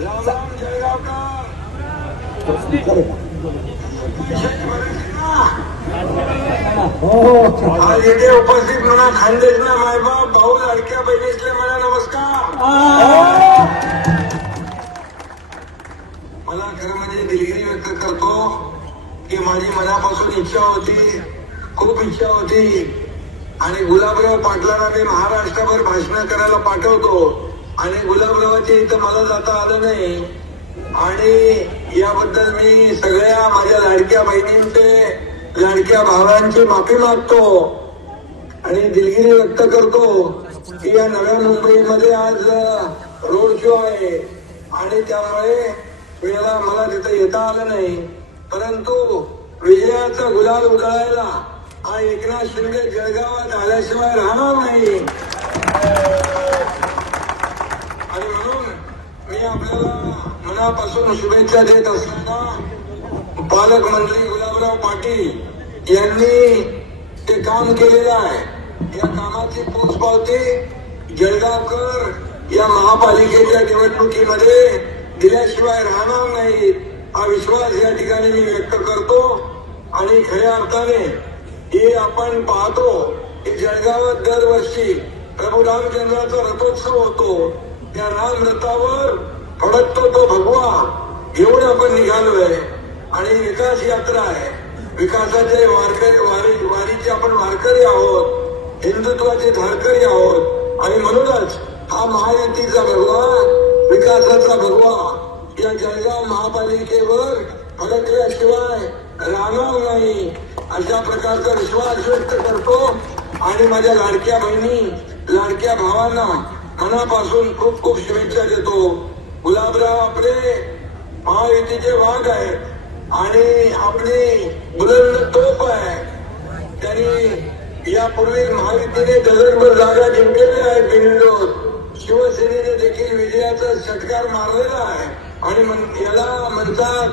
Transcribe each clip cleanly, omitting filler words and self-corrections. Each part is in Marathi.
राम राम जयगावकर. आज येथे उपस्थित म्हणा खानदेशना मायबाप भाऊ लाडक्या बहिणीसले मला नमस्कार. मला खरं म्हणजे दिलगिरी व्यक्त करतो की माझी मनापासून इच्छा होती, खूप इच्छा होती, आणि गुलाबराव पाटलांना मी महाराष्ट्रभर भाषण करायला पाठवतो आणि गुलाबरावाच्या इथं मला जाता आलं नाही. आणि याबद्दल मी सगळ्या माझ्या लाडक्या बहिणींचे, लाडक्या भावांची माफी मागतो आणि दिलगिरी व्यक्त करतो की या नव्या मुंबईमध्ये आज रोड शो आहे आणि त्यामुळे मला तिथं येता आलं नाही. परंतु विजयाचा गुलाल उधळायला हा एकनाथ शिंदे जळगावात आल्याशिवाय राहणार नाही. आणि म्हणून मी आपल्याला मनापासून शुभेच्छा देत असताना पालकमंत्री गुलाबराव पाटील यांनी ते काम केलेलं आहे. या कामाची पोचपावती जळगावकर या महापालिकेच्या निवडणुकीमध्ये दिल्याशिवाय राहणार नाही हा विश्वास या ठिकाणी मी व्यक्त करतो. आणि खऱ्या अर्थाने हे आपण पाहतो की जळगावात दरवर्षी प्रभू रामचंद्राचा रथोत्सव होतो. त्या राम रथावर फडकतो तो भगवा घेऊन आपण निघालोय आणि विकास यात्रा आहे. विकासाचे वारीचे आपण वारकरी आहोत, हिंदुत्वाचे धारकरी आहोत. आणि म्हणूनच हा महायुतीचा भगवा, विकासाचा भगवा या जळगाव महापालिकेवर फडकल्याशिवाय राहणार नाही अशा प्रकारचा विश्वास व्यक्त करतो. आणि माझ्या लाडक्या बहिणी, लाडक्या भावांना मनापासून खूप खूप शुभेच्छा देतो. गुलाबराव आपले महायुतीचे वाघ आहेत आणि आपली बुलंद तोफ आहे. त्यांनी यापूर्वी महायुतीने डझनभर जागा जिंकलेल्या आहेत. बिनविरोध शिवसेनेने देखील विजयाचा षटकार मारलेला आहे. आणि याला म्हणतात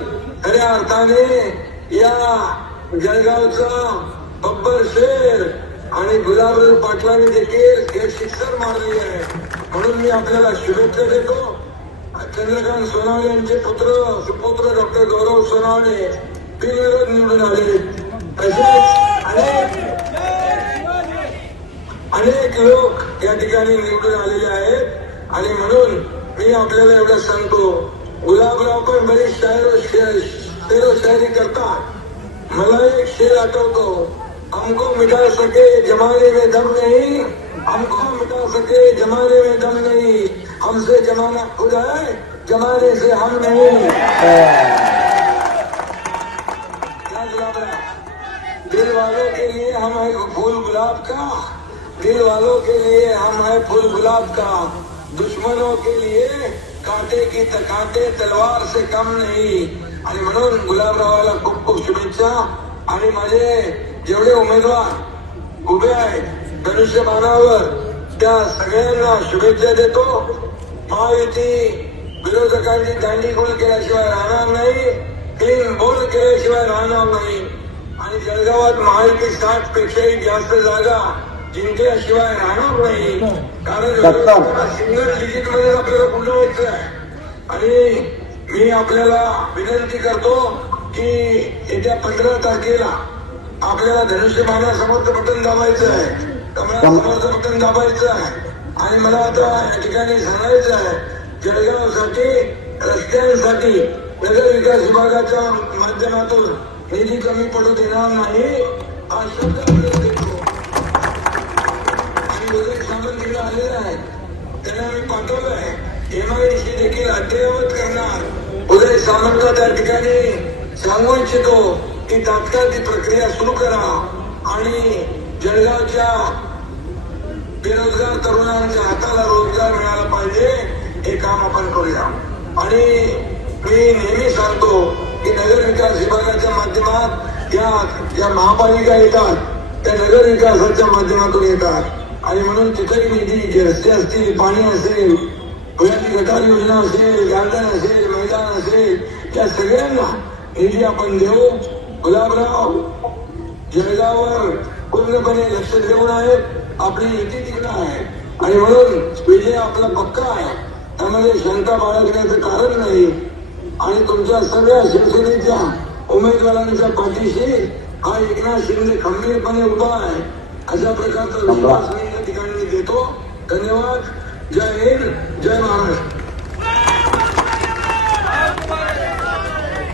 खऱ्या अर्थाने या जळगावचा बब्बर शेर. आणि गुलाबराव पाटलांनी देखील एक शिक्षण मारली आहे. म्हणून मी आपल्याला शुभेच्छा देतो. चंद्रकांत सोनवणे यांचे सुपुत्र डॉक्टर गौरव सोनवणे बिनविरोध निवडून आले. तसेच अनेक लोक या ठिकाणी निवडून आलेले आहेत. आणि म्हणून मी आपल्याला एवढं सांगतो, गुलाबराव पण बरीच शेरोशायरी करतात. मला एक शेर आठवतो, हमको मिटा सके जमाने में दम नहीं, हमको मिटा सके जमाने में दम नहीं, हमसे जमाना खुद है, जमाने से हम नहीं. दिल वालों के लिए हम है फूल गुलाब का, दिल वालों के लिए हम है फूल गुलाब का, दुश्मनों के लिए कांटे की कांटे तलवार से कम नहीं. आणि म्हणून गुलाबरावाला खूप खूप शुभेच्छा. आणि माझे जेवढे उमेदवार उभे आहेत धनुष्यबाणावर त्या सगळ्यांना शुभेच्छा देतो. महायुती विरोधकांनी दांडीगोल केल्याशिवाय राहणार नाही, क्लीन बोल केल्याशिवाय राहणार नाही. आणि जळगावात महायुती 60 पेक्षाही जास्त जागा जिंकल्याशिवाय राहणार नाही. कारण सिंगल डिजिट मध्ये आपल्याला गुंतवायचं आहे. आणि मी आपल्याला विनंती करतो की येत्या 15 तारखेला आपल्याला धनुष्यबाणासमोरचं बटन दाबायचं आहे, कमळासमोरचं बटन दाबायचं आहे. आणि मला आता या ठिकाणी सांगायचं आहे, जळगावसाठी रस्त्यांसाठी नगर विकास विभागाच्या माध्यमातून निधी कमी पडू देणार नाही हा शब्द आपल्याला देतो. आणि उदय सामंत तिकडे आलेले आहेत, त्यांना मी पाठवलं आहे. MIDC देखील अद्ययावत करणार. उदय सामंतला त्या ठिकाणी सांगू इच्छितो की तात्काळ ती प्रक्रिया सुरू करा आणि जळगावच्या बेरोजगार तरुणांच्या हाताला रोजगार मिळाला पाहिजे हे काम आपण करूया. आणि मी नेहमी सांगतो की नगर विकास विभागाच्या माध्यमात या महापालिका येतात, त्या नगर विकासाच्या माध्यमातून येतात. आणि म्हणून तिथेही निधी, जे रस्ते असतील, पाणी असेल, पुण्याची गटार योजना असेल, गार्डन असेल, मैदान असेल, त्या सगळ्यांना निधी आपण देऊ. गुलाबराव जळगाववर पूर्णपणे लक्ष देऊन आहेत. आपली युती तिकडे आहे आणि म्हणून विजय आपला पक्का आहे. त्यामध्ये शंका बाळगण्याचं कारण नाही आणि तुमच्या सगळ्या शिवसेनेच्या उमेदवारांच्या पाठीशी हा एकनाथ शिंदे खंबीरपणे उभा आहे अशा प्रकारचा विश्वास मी या ठिकाणी देतो. धन्यवाद. जय हिंद.